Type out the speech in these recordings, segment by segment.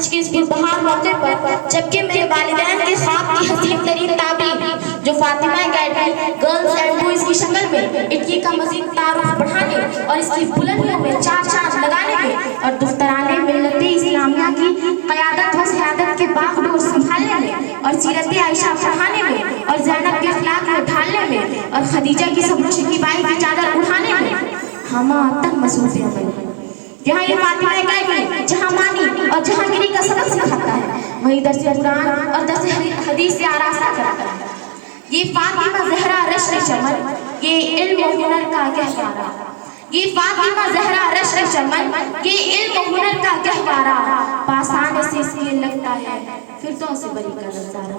आज के इस गुलबहार मौके पर जबकि मेरे वालिदैन के ख्वाब की हसीन तरीन ताबीर जो Fatima academy girls and boys की शक्ल में इटकी का मजीद तारुफ बढ़ाने और इसकी बुलंदियों में चार चांद लगाने में और दुफ्तराने मिल्लत इस्लामिया की क़यादत व सियादत के बागडोर संभालने में और सीरत आयशा पढ़ाने में और ज़ैनब के अखलाक में ढालने में और खदीजा की सब्र शकीबाई की चादर उठाने में हम तक मसरूफ़ हैं। यहाँ ये फातिमा अकेडमी जहाँ मानी और जहांगीरी का सबक सिखाता है, वहीं दर्स कुरान और दर्स हदीस से आरास्ता कराता है। ये फातिमा ज़हरा रश्क चमन, ये इल्म और हुनर का गहवारा। ये फातिमा ज़हरा रश्क चमन, ये इल्म और हुनर का गहवारा। पासाने से इसके लगता है फिरदौस बरी का नज़ारा।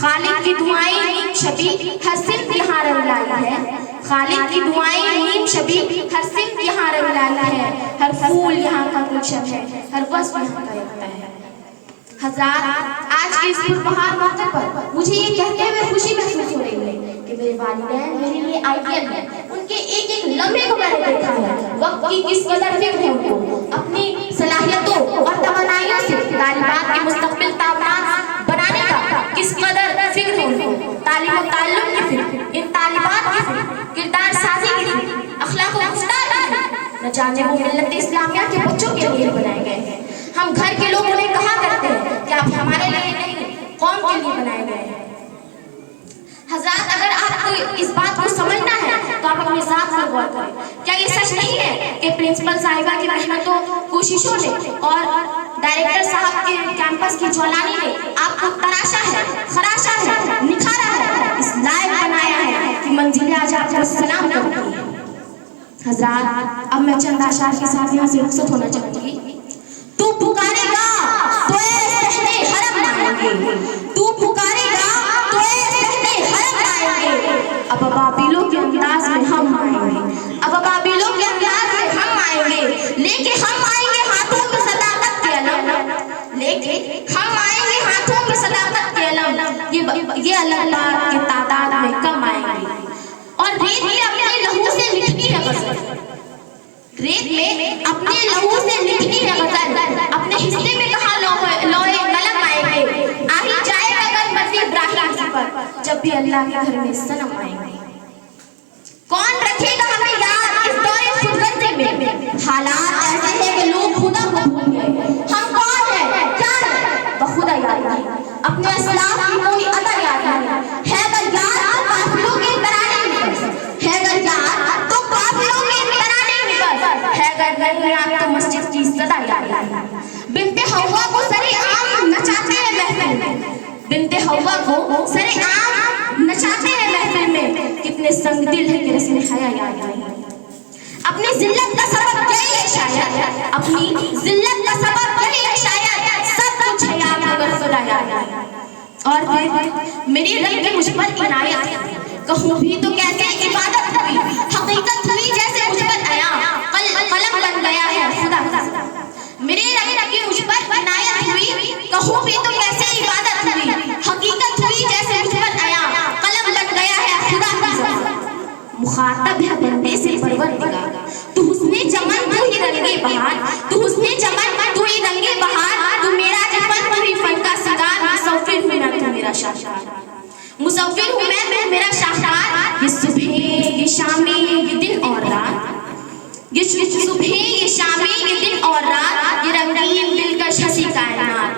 खालिक की दुआएं नीम शबी हर सिर्फ यहाँ रंगलाई है। खालिक की दुआएं नीम शबी हर सिर्फ यहाँ रंगलाई है। हर फूल यहाँ का गुलशन है, हर वस्फ यहाँ का यकता है। हज़रात, आज के इस गुलबहार मौके पर मुझे ये कहते हुए खुशी महसूस हो रही है कि मेरे वालिदैन मेरे लिए आइडियल हैं। उनके एक एक लम्हे को मैंने देखा है। वक्त की किस कदर फिक्र है उनको, अपनी सलाहियतों और तमन्नाओं से तालिबात के मुस्तक़बिल ताबनात बनाने का किस कदर फिक्र है उनको। तालीम और ताल्लुम की फिक्र, इन तालिबात की फिक्र, किरदार साजी की फिक्र, अखलाक व रफ्तार की फिक्र। न जाने वो मिल्लत इस्लामिया के बच्चों के लिए बनाए गए हैं। हम घर के लोग उन्हें कहा करते हैं कि आप हमारे लिए नहीं, कौम के लिए बनाए गए हैं। हज़रात, अगर आपको इस बात को समझना है तो आप अपने साथ में गौर करें। क्या ये सच नहीं है कि प्रिंसिपल साहिबा की मेहनतों, कोशिशों ने और डायरेक्टर साहब के कैंपस की ज्वालानी ने आपको तराशा है, खराशा है, निखारा है, इस लायक बनाया है कि मंजिलें आज आपको सलाम करती हैं। हज़रात, अब मैं चंद आशार के साथ यहाँ से रुखसत होना चाहूँगी। तू पुकारेगा तो सहने हरम आएंगे, तू पुकारेगा तो सहने हरम आएंगे। अब अबाबिलों के अंदाज में हम आएंगे, अब अबाबिलों के अंदाज में हम आएंगे, लेके हम आएंगे हाथों में सदाकत के अलम, लेके हम आएंगे हाथों में सदाकत के अलम। ये अल्लाह के तादाद में कम आएंगे। और रेत में अपने लहू से लिखनी है गज़ल, रेत में अपने लहू से लिखनी है गज़ल। अपने हिस्से में कहाँ लोहे कलम आएंगे। आ ही जाएगा अगर मर्ज़ी इब्राहिम की पर, जब भी अल्लाह के घर में सनम आएंगे। कौन रखेगा हमें याद इस दौरे खुदगर्जी में। हालात ऐसे हैं कि लोग खुदा को भूल गए। हम कौन हैं, क्या है, वो खुदा याद नहीं, अपने असलाफ की कोई अदा याद नहीं है। अगर याद तो काफिरों के तराने में बस है, अगर याद तो काफिरों के तराने में बस है, अगर नहीं याद तो मस्जिद की सदा याद नहीं। बिन्ते हव्वा को सरे आम नचाते हैं महफिल में, बिन्ते हव्वा को सरे आम नचाते हैं महफिल में। कितने संग दिल है कि रस्म हया याद नहीं। अपनी जिल्लत का सबब यही है शायद, अपनी जिल्लत का सबब यही है शायद, सब कुछ है याद मगर खुदा याद नहीं। और फिर मेरी रब की मुझ पर इनायत, कहूँ भी तो कैसे इबादत हुई, हकीकत हुई जैसे मुझ पर आया, कलम बन गया है खुदा। मेरे रब की मुझ पर इनायत हुई, कहूँ भी तो कैसे इबादत हुई, हकीकत हुई जैसे मुझ पर आया, कलम बन गया है खुदा। मुखातब है बंदे से परवरदिगार, तू हुस्ने चमन तू ही रंगे बहार, तू हुस्ने चमन तू ही रंगे बहार। तू मेरा जफन तू ही फन का सिंगार, मुसव्विर हूँ मैं तू मेरा शाहकार, मुसव्विर हूँ मैं तू मेरा शाहकार। ये सुबह ये शामी ये दिन और रात, ये सुबह ये शामी ये दिन और रात, ये रंगीन दिलकश हंसी कायनात,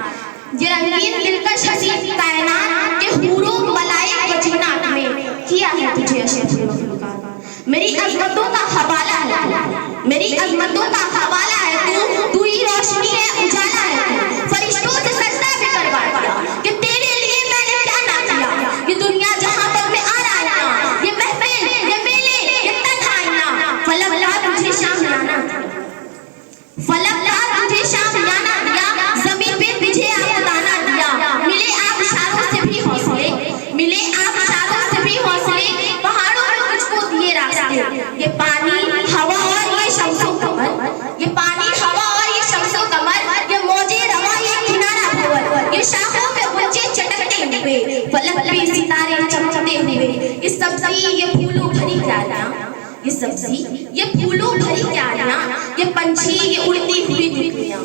ये रंगीन दिलकश हंसी कायनात के हूरों मलाइक व जिन्नात में किया है तुझे अशरफुल मखलूकात। मेरी अज़मतों का हवाला है, मेरी अज़मतों का हवाला है तू ही रोशनी है, उजाला है। फरिश्तों से सजदा भी करवा दिया कि तेरे लिए मैंने क्या ना किया। ये दुनिया जहाँ पर मैं आ रहा है, ये महफिल ये मेले ये तन्हाइयाँ, फलक ला तुझे शाम लाना, फलक ला तुझे शाम लाना दिया, ज़मीन पे तुझे आप दाना दिया। मिले आप इशारों से भी हौसले, मिले आप इशारों से भी हौसले, पहाड़ों में तुझको दिए रास्ते। ये पानी हवा और ये शम्सो कमर, ये पानी हवा और ये शम्सो कमर, ये मौजे रवा ये किनारा भंवर, ये शाखों पे बच्चे चटकते हुए, फलक पे सितारे चमकते हुए। ये सब्जी ये फूलों भरी क्यारियां, ये सब्जी ये फूलों भरी क्यारियां, ये पंछी ये उड़ती हुई तितलियां,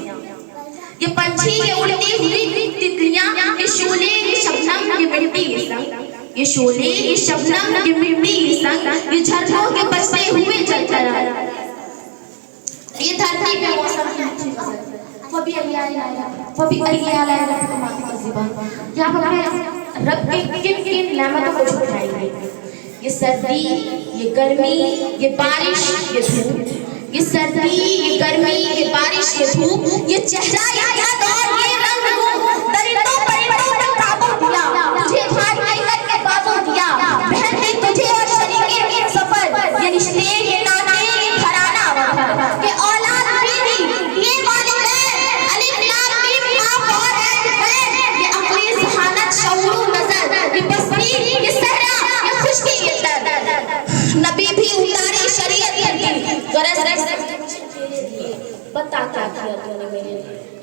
ये पंछी ये उड़ती हुई तितलियां, ये शोले ये शबनम ये मिट्टी ये संग, ये शोले ये शबनम ये मिट्टी ये संग, ये झरनों के बसते हुए जलता रहा। ये धरती पे मौसम की अच्छी गजल, वो भी अय्याल आया तुम्हारी मज़ीबान। यहाँ पर हमें रब के किन किन नेमतों को छुपाएंगे। ये सर्दी, ये गर्मी, ये बारिश, ये धूप, ये सर्दी, ये गर्मी, ये बारिश, ये धूप, ये चेहरा, ये याद और ये रंग रूप, दरिंदों परिंदों पे काबू दिया, तुझे भाई मेहनत के बाजू दिया, बहन ने तुझे और शरीके के सफर, ये रिश्ते, ये नाते, ये घराना वफर, ये औलाद बीवी, ये वालिदैन, अलिफ लाम मीम काफ और है, ये अक्ली ज़हानत शऊर नजर, ये बस्ती, ये सहरा, ये खुशकी, ये दर्द, नबी भी उतारी शरीयत की गरज बता क्या किया तूने मेरे लिए।